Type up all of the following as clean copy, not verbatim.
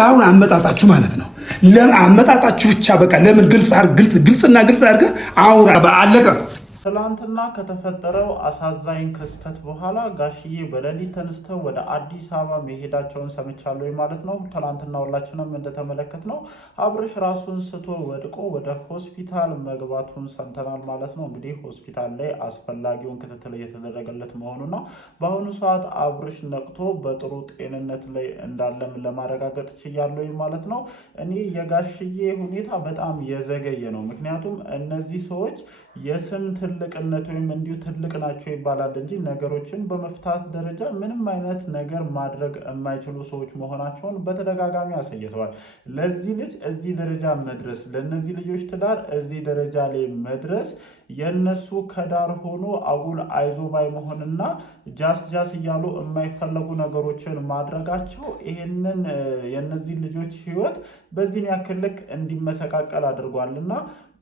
አሁን አመጣጣችሁ ማለት ነው። አመጣጣችሁ ብቻ በቃ ለምን ግልጽና ግልጽ አድርገህ አውራ። አለቀ። ትላንትና ከተፈጠረው አሳዛኝ ክስተት በኋላ ጋሽዬ በሌሊት ተነስተው ወደ አዲስ አበባ መሄዳቸውን ሰምቻለሁ ማለት ነው። ትላንትና ሁላችንም እንደተመለከትነው አብርሽ ራሱን ስቶ ወድቆ ወደ ሆስፒታል መግባቱን ሰምተናል ማለት ነው። እንግዲህ ሆስፒታል ላይ አስፈላጊውን ክትትል እየተደረገለት መሆኑና በአሁኑ ሰዓት አብርሽ ነቅቶ በጥሩ ጤንነት ላይ እንዳለም ለማረጋገጥ ችያለሁ ማለት ነው። እኔ የጋሽዬ ሁኔታ በጣም የዘገየ ነው። ምክንያቱም እነዚህ ሰዎች የስም ትልቅነት ወይም እንዲሁ ትልቅ ናቸው ይባላል እንጂ ነገሮችን በመፍታት ደረጃ ምንም አይነት ነገር ማድረግ የማይችሉ ሰዎች መሆናቸውን በተደጋጋሚ አሳይተዋል። ለዚህ ልጅ እዚህ ደረጃ መድረስ፣ ለነዚህ ልጆች ትዳር እዚህ ደረጃ ላይ መድረስ የነሱ ከዳር ሆኖ አጉል አይዞባይ መሆንና ጃስ እያሉ የማይፈለጉ ነገሮችን ማድረጋቸው ይሄንን የነዚህ ልጆች ህይወት በዚህን ያክል ልክ እንዲመሰቃቀል አድርጓልና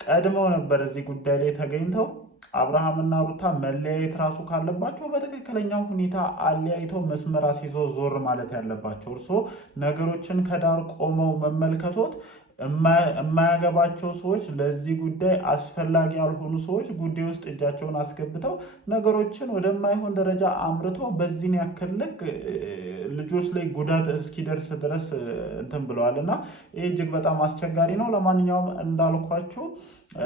ቀድመው ነበር እዚህ ጉዳይ ላይ ተገኝተው አብርሃምና ሩታ መለያየት ራሱ ካለባቸው በትክክለኛው ሁኔታ አለያይተው መስመር አስይዘው ዞር ማለት ያለባቸው። እርስዎ ነገሮችን ከዳር ቆመው መመልከቶት የማያገባቸው ሰዎች፣ ለዚህ ጉዳይ አስፈላጊ ያልሆኑ ሰዎች ጉዳይ ውስጥ እጃቸውን አስገብተው ነገሮችን ወደማይሆን ደረጃ አምርተው በዚህን ያክል ልክ ልጆች ላይ ጉዳት እስኪደርስ ድረስ እንትን ብለዋል እና ይህ እጅግ በጣም አስቸጋሪ ነው። ለማንኛውም እንዳልኳችሁ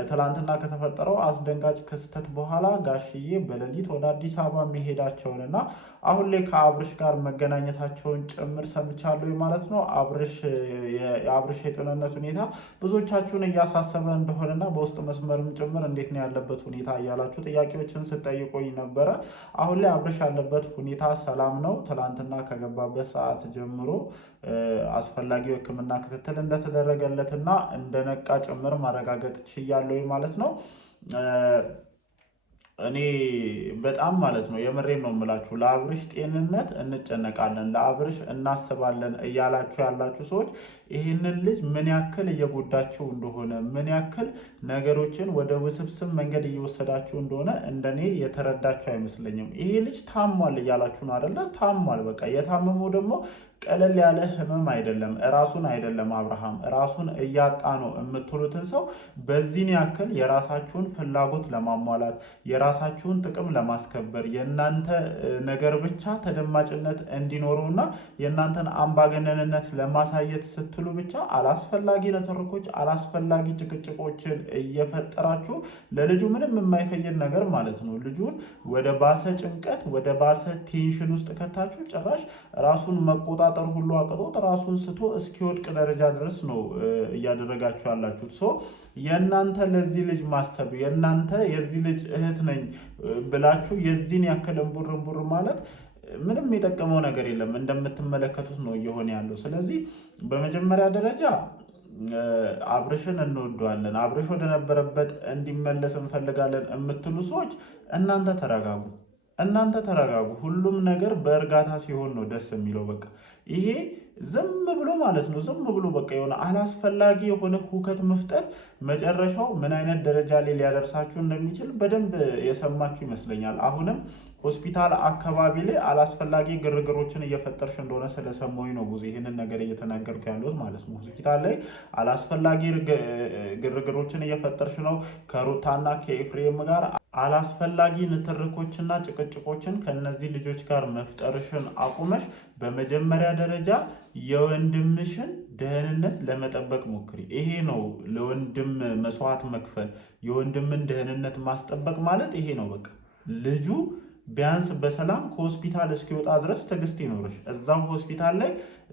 ትላንትና ከተፈጠረው አስደንጋጭ ክስተት በኋላ ጋሽዬ በሌሊት ወደ አዲስ አበባ መሄዳቸውንና አሁን ላይ ከአብርሽ ጋር መገናኘታቸውን ጭምር ሰምቻለሁ ማለት ነው። የአብርሽ የጤንነት ሁኔታ ብዙዎቻችሁን እያሳሰበ እንደሆነና በውስጥ መስመርም ጭምር እንዴት ነው ያለበት ሁኔታ እያላችሁ ጥያቄዎችን ስጠይቁኝ ነበረ። አሁን ላይ አብርሽ ያለበት ሁኔታ ሰላም ነው። ትላንትና ከገባበት ሰዓት ጀምሮ አስፈላጊው ሕክምና ክትትል እንደተደረገለትና እንደነቃ ጭምር ማረጋገጥ ችያለሁ ማለት ነው። እኔ በጣም ማለት ነው የምሬን ነው የምላችሁ፣ ለአብርሽ ጤንነት እንጨነቃለን፣ ለአብርሽ እናስባለን እያላችሁ ያላችሁ ሰዎች ይህንን ልጅ ምን ያክል እየጎዳችሁ እንደሆነ፣ ምን ያክል ነገሮችን ወደ ውስብስብ መንገድ እየወሰዳችሁ እንደሆነ እንደኔ የተረዳችሁ አይመስለኝም። ይሄ ልጅ ታሟል እያላችሁ ነው አይደለ? ታሟል። በቃ የታመመው ደግሞ ቀለል ያለ ህመም አይደለም። አይደለም አብርሃም ራሱን እያጣ ነው የምትሉትን ሰው በዚህን ያክል የራሳችሁን ፍላጎት ለማሟላት የራሳችሁን ጥቅም ለማስከበር የእናንተ ነገር ብቻ ተደማጭነት እንዲኖረውና የእናንተን አምባገነንነት ለማሳየት ስትሉ ብቻ አላስፈላጊ ንትርኮች፣ አላስፈላጊ ጭቅጭቆችን እየፈጠራችሁ ለልጁ ምንም የማይፈይድ ነገር ማለት ነው ልጁን ወደ ባሰ ጭንቀት፣ ወደ ባሰ ቴንሽን ውስጥ ከታችሁ ጭራሽ ራሱን መቆጣጠር ሁሉ አቅቶት ራሱን ስቶ እስኪወድቅ ደረጃ ድረስ ነው እያደረጋችሁ ያላችሁት። የእናንተ ለዚህ ልጅ ማሰብ፣ የእናንተ የዚህ ልጅ እህት ነኝ ብላችሁ የዚህን ያክል እምቡር ማለት ምንም የጠቀመው ነገር የለም። እንደምትመለከቱት ነው እየሆነ ያለው። ስለዚህ በመጀመሪያ ደረጃ አብርሽን እንወደዋለን፣ አብርሽ ወደ ነበረበት እንዲመለስ እንፈልጋለን የምትሉ ሰዎች እናንተ ተረጋጉ። ሁሉም ነገር በእርጋታ ሲሆን ነው ደስ የሚለው። በቃ ይሄ ዝም ብሎ ማለት ነው ዝም ብሎ በቃ የሆነ አላስፈላጊ የሆነ ሁከት መፍጠር መጨረሻው ምን አይነት ደረጃ ላይ ሊያደርሳችሁ እንደሚችል በደንብ የሰማችሁ ይመስለኛል። አሁንም ሆስፒታል አካባቢ ላይ አላስፈላጊ ግርግሮችን እየፈጠርሽ እንደሆነ ስለሰማሁኝ ነው ብዙ ይህንን ነገር እየተናገርኩ ያለሁት ማለት ነው። ሆስፒታል ላይ አላስፈላጊ ግርግሮችን እየፈጠርሽ ነው ከሩታና ከኤፍሬም ጋር አላስፈላጊ ንትርኮችና ጭቅጭቆችን ከነዚህ ልጆች ጋር መፍጠርሽን አቁመሽ በመጀመሪያ ደረጃ የወንድምሽን ደህንነት ለመጠበቅ ሞክሪ። ይሄ ነው ለወንድም መስዋዕት መክፈል፣ የወንድምን ደህንነት ማስጠበቅ ማለት ይሄ ነው። በቃ ልጁ ቢያንስ በሰላም ከሆስፒታል እስኪወጣ ድረስ ትዕግስት ይኖርሽ። እዛው ሆስፒታል ላይ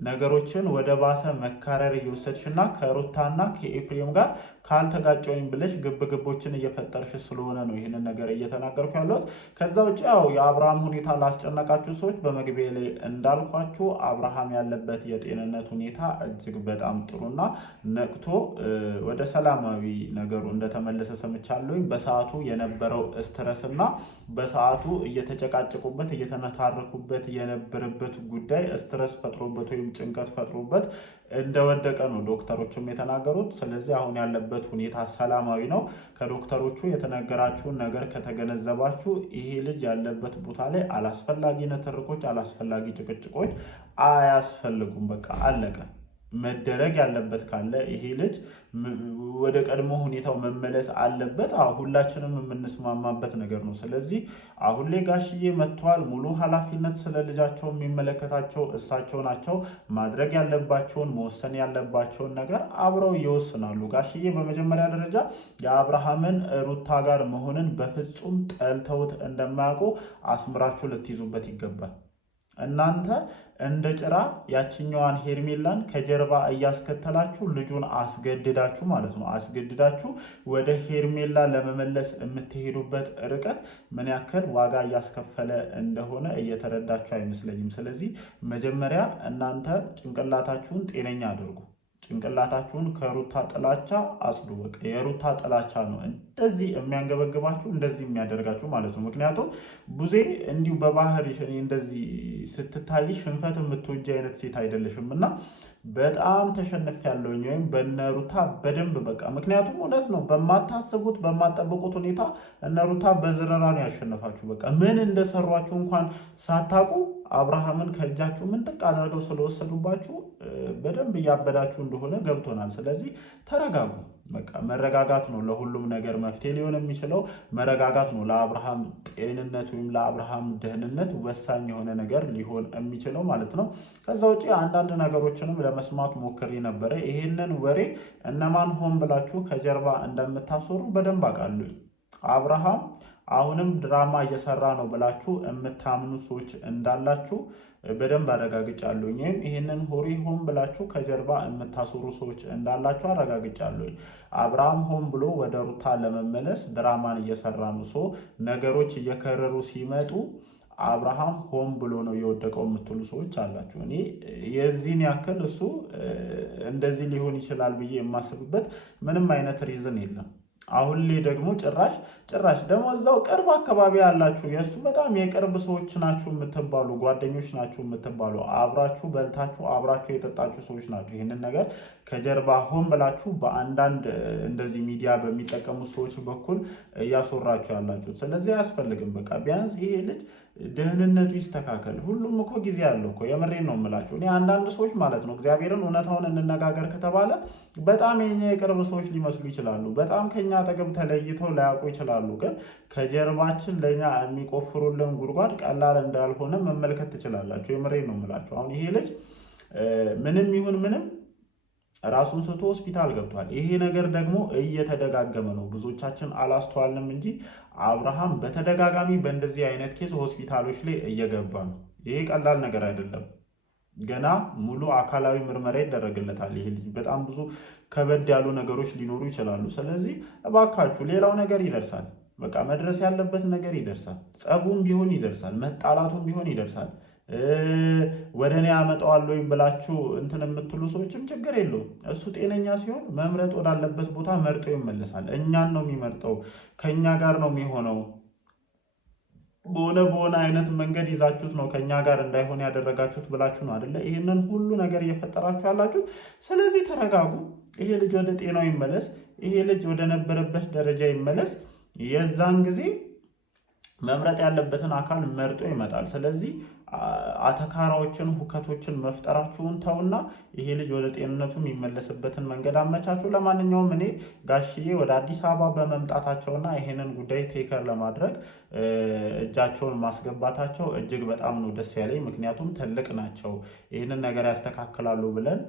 ነገሮችን ወደ ባሰ መካረር እየወሰድሽና ከሩታና ከኤፍሬም ጋር ካልተጋጨውኝ ብለሽ ግብግቦችን እየፈጠርሽ ስለሆነ ነው ይህንን ነገር እየተናገርኩ ያለሁት። ከዛ ውጭ ያው የአብርሃም ሁኔታ ላስጨነቃችሁ ሰዎች በመግቢያ ላይ እንዳልኳችሁ አብርሃም ያለበት የጤንነት ሁኔታ እጅግ በጣም ጥሩና ነቅቶ ወደ ሰላማዊ ነገሩ እንደተመለሰ ሰምቻለሁኝ። በሰዓቱ የነበረው ስትረስና በሰዓቱ እየተጨቃጨቁበት እየተነታረኩበት የነበረበት ጉዳይ ስትረስ ፈጥሮበት ወይም ጭንቀት ፈጥሮበት እንደወደቀ ነው ዶክተሮችም የተናገሩት። ስለዚህ አሁን ያለበት ሁኔታ ሰላማዊ ነው። ከዶክተሮቹ የተነገራችሁን ነገር ከተገነዘባችሁ ይሄ ልጅ ያለበት ቦታ ላይ አላስፈላጊ ንትርኮች፣ አላስፈላጊ ጭቅጭቆች አያስፈልጉም። በቃ አለቀ። መደረግ ያለበት ካለ ይሄ ልጅ ወደ ቀድሞ ሁኔታው መመለስ አለበት። ሁላችንም የምንስማማበት ነገር ነው። ስለዚህ አሁን ላይ ጋሽዬ መጥተዋል። ሙሉ ኃላፊነት ስለ ልጃቸው የሚመለከታቸው እሳቸው ናቸው። ማድረግ ያለባቸውን መወሰን ያለባቸውን ነገር አብረው ይወስናሉ። ጋሽዬ በመጀመሪያ ደረጃ የአብርሃምን ሩታ ጋር መሆንን በፍጹም ጠልተውት እንደማያውቁ አስምራችሁ ልትይዙበት ይገባል። እናንተ እንደ ጭራ ያችኛዋን ሄርሜላን ከጀርባ እያስከተላችሁ ልጁን አስገድዳችሁ ማለት ነው አስገድዳችሁ ወደ ሄርሜላ ለመመለስ የምትሄዱበት ርቀት ምን ያክል ዋጋ እያስከፈለ እንደሆነ እየተረዳችሁ አይመስለኝም። ስለዚህ መጀመሪያ እናንተ ጭንቅላታችሁን ጤነኛ አድርጉ። ጭንቅላታችሁን ከሩታ ጥላቻ አጽዱ። በቃ የሩታ ጥላቻ ነው እንደዚህ የሚያንገበግባችሁ እንደዚህ የሚያደርጋችሁ ማለት ነው። ምክንያቱም ቡዜ እንዲሁ በባህሪሽ እንደዚህ ስትታይ ሽንፈት የምትወጂ አይነት ሴት አይደለሽም እና በጣም ተሸነፍ ያለውኝ ወይም በነሩታ በደንብ በቃ ምክንያቱም እውነት ነው በማታስቡት በማጠብቁት ሁኔታ እነሩታ በዝረራ ነው ያሸነፋችሁ። በቃ ምን እንደሰሯችሁ እንኳን ሳታውቁ አብርሃምን ከእጃችሁ ምንጥቅ አድርገው ስለወሰዱባችሁ በደንብ እያበዳችሁ እንደሆነ ገብቶናል። ስለዚህ ተረጋጉ። በቃ መረጋጋት ነው ለሁሉም ነገር መፍትሄ ሊሆን የሚችለው መረጋጋት ነው። ለአብርሃም ጤንነት ወይም ለአብርሃም ደህንነት ወሳኝ የሆነ ነገር ሊሆን የሚችለው ማለት ነው። ከዛ ውጭ አንዳንድ ነገሮችንም ለመስማት ሞክሬ ነበረ። ይሄንን ወሬ እነማን ሆን ብላችሁ ከጀርባ እንደምታስወሩ በደንብ አውቃለሁ። አብርሃም አሁንም ድራማ እየሰራ ነው ብላችሁ የምታምኑ ሰዎች እንዳላችሁ በደንብ አረጋግጫለሁ። ይህንን ሆሪ ሆን ብላችሁ ከጀርባ የምታስሩ ሰዎች እንዳላችሁ አረጋግጫለሁ። አብርሃም ሆን ብሎ ወደ ሩታ ለመመለስ ድራማን እየሰራ ነው። ነገሮች እየከረሩ ሲመጡ አብርሃም ሆን ብሎ ነው የወደቀው የምትሉ ሰዎች አላችሁ። እኔ የዚህን ያክል እሱ እንደዚህ ሊሆን ይችላል ብዬ የማስብበት ምንም አይነት ሪዝን የለም። አሁን ላይ ደግሞ ጭራሽ ደግሞ እዛው ቅርብ አካባቢ ያላችሁ የእሱ በጣም የቅርብ ሰዎች ናችሁ የምትባሉ ጓደኞች ናችሁ የምትባሉ አብራችሁ በልታችሁ አብራችሁ የጠጣችሁ ሰዎች ናችሁ ይህንን ነገር ከጀርባ ሆን ብላችሁ በአንዳንድ እንደዚህ ሚዲያ በሚጠቀሙ ሰዎች በኩል እያስወራችሁ ያላችሁት። ስለዚህ አያስፈልግም። በቃ ቢያንስ ይሄ ልጅ ደህንነቱ ይስተካከል። ሁሉም እኮ ጊዜ አለው እኮ የምሬን ነው የምላችሁ። እኔ አንዳንድ ሰዎች ማለት ነው እግዚአብሔርን እውነታውን እንነጋገር ከተባለ በጣም የኛ የቅርብ ሰዎች ሊመስሉ ይችላሉ። በጣም ከኛ አጠገብ ተለይተው ላያውቁ ይችላሉ። ግን ከጀርባችን ለኛ የሚቆፍሩልን ጉድጓድ ቀላል እንዳልሆነ መመልከት ትችላላችሁ። የምሬን ነው የምላችሁ። አሁን ይሄ ልጅ ምንም ይሁን ምንም ራሱን ስቶ ሆስፒታል ገብቷል። ይሄ ነገር ደግሞ እየተደጋገመ ነው። ብዙዎቻችን አላስተዋልንም እንጂ አብርሃም በተደጋጋሚ በእንደዚህ አይነት ኬስ ሆስፒታሎች ላይ እየገባ ነው። ይሄ ቀላል ነገር አይደለም። ገና ሙሉ አካላዊ ምርመራ ይደረግለታል። ይሄ ልጅ በጣም ብዙ ከበድ ያሉ ነገሮች ሊኖሩ ይችላሉ። ስለዚህ እባካችሁ ሌላው ነገር ይደርሳል። በቃ መድረስ ያለበት ነገር ይደርሳል። ጸቡም ቢሆን ይደርሳል። መጣላቱም ቢሆን ይደርሳል። ወደ እኔ ያመጣዋለሁ ብላችሁ እንትን የምትሉ ሰዎችም ችግር የለውም። እሱ ጤነኛ ሲሆን መምረጥ ወዳለበት ቦታ መርጦ ይመለሳል። እኛን ነው የሚመርጠው፣ ከኛ ጋር ነው የሚሆነው። በሆነ አይነት መንገድ ይዛችሁት ነው ከኛ ጋር እንዳይሆን ያደረጋችሁት ብላችሁ ነው አይደለ ይህንን ሁሉ ነገር እየፈጠራችሁ ያላችሁት። ስለዚህ ተረጋጉ። ይሄ ልጅ ወደ ጤናው ይመለስ። ይሄ ልጅ ወደ ነበረበት ደረጃ ይመለስ። የዛን ጊዜ መምረጥ ያለበትን አካል መርጦ ይመጣል። ስለዚህ አተካራዎችን ሁከቶችን መፍጠራችሁን ተውና ይሄ ልጅ ወደ ጤንነቱ የሚመለስበትን መንገድ አመቻቹ። ለማንኛውም እኔ ጋሽዬ ወደ አዲስ አበባ በመምጣታቸውና ይሄንን ጉዳይ ቴከር ለማድረግ እጃቸውን ማስገባታቸው እጅግ በጣም ነው ደስ ያለኝ። ምክንያቱም ትልቅ ናቸው። ይህንን ነገር ያስተካክላሉ ብለን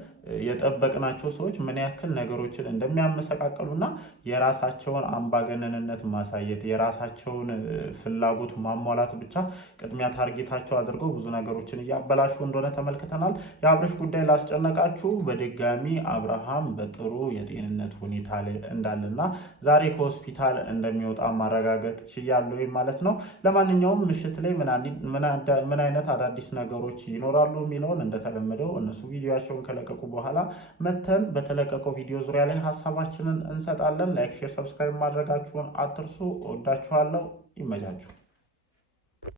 የጠበቅናቸው ሰዎች ምን ያክል ነገሮችን እንደሚያመሰቃቅሉና የራሳቸውን አምባገነንነት ማሳየት የራሳቸውን ፍላጎት ማሟላት ብቻ ቅድሚያ ታርጌታቸው አድርገው ብዙ ነገሮችን እያበላሹ እንደሆነ ተመልክተናል። የአብርሽ ጉዳይ ላስጨነቃችሁ በድጋሚ አብርሃም በጥሩ የጤንነት ሁኔታ ላይ እንዳለና ዛሬ ከሆስፒታል እንደሚወጣ ማረጋገጥ ችያለሁ ማለት ነው። ለማንኛውም ምሽት ላይ ምን አይነት አዳዲስ ነገሮች ይኖራሉ የሚለውን እንደተለመደው እነሱ ቪዲዮቸውን ከለቀቁ በኋላ መተን በተለቀቀው ቪዲዮ ዙሪያ ላይ ሀሳባችንን እንሰጣለን። ላይክ፣ ሼር፣ ሰብስክራይብ ማድረጋችሁን አትርሱ። እወዳችኋለሁ። ይመቻችሁ።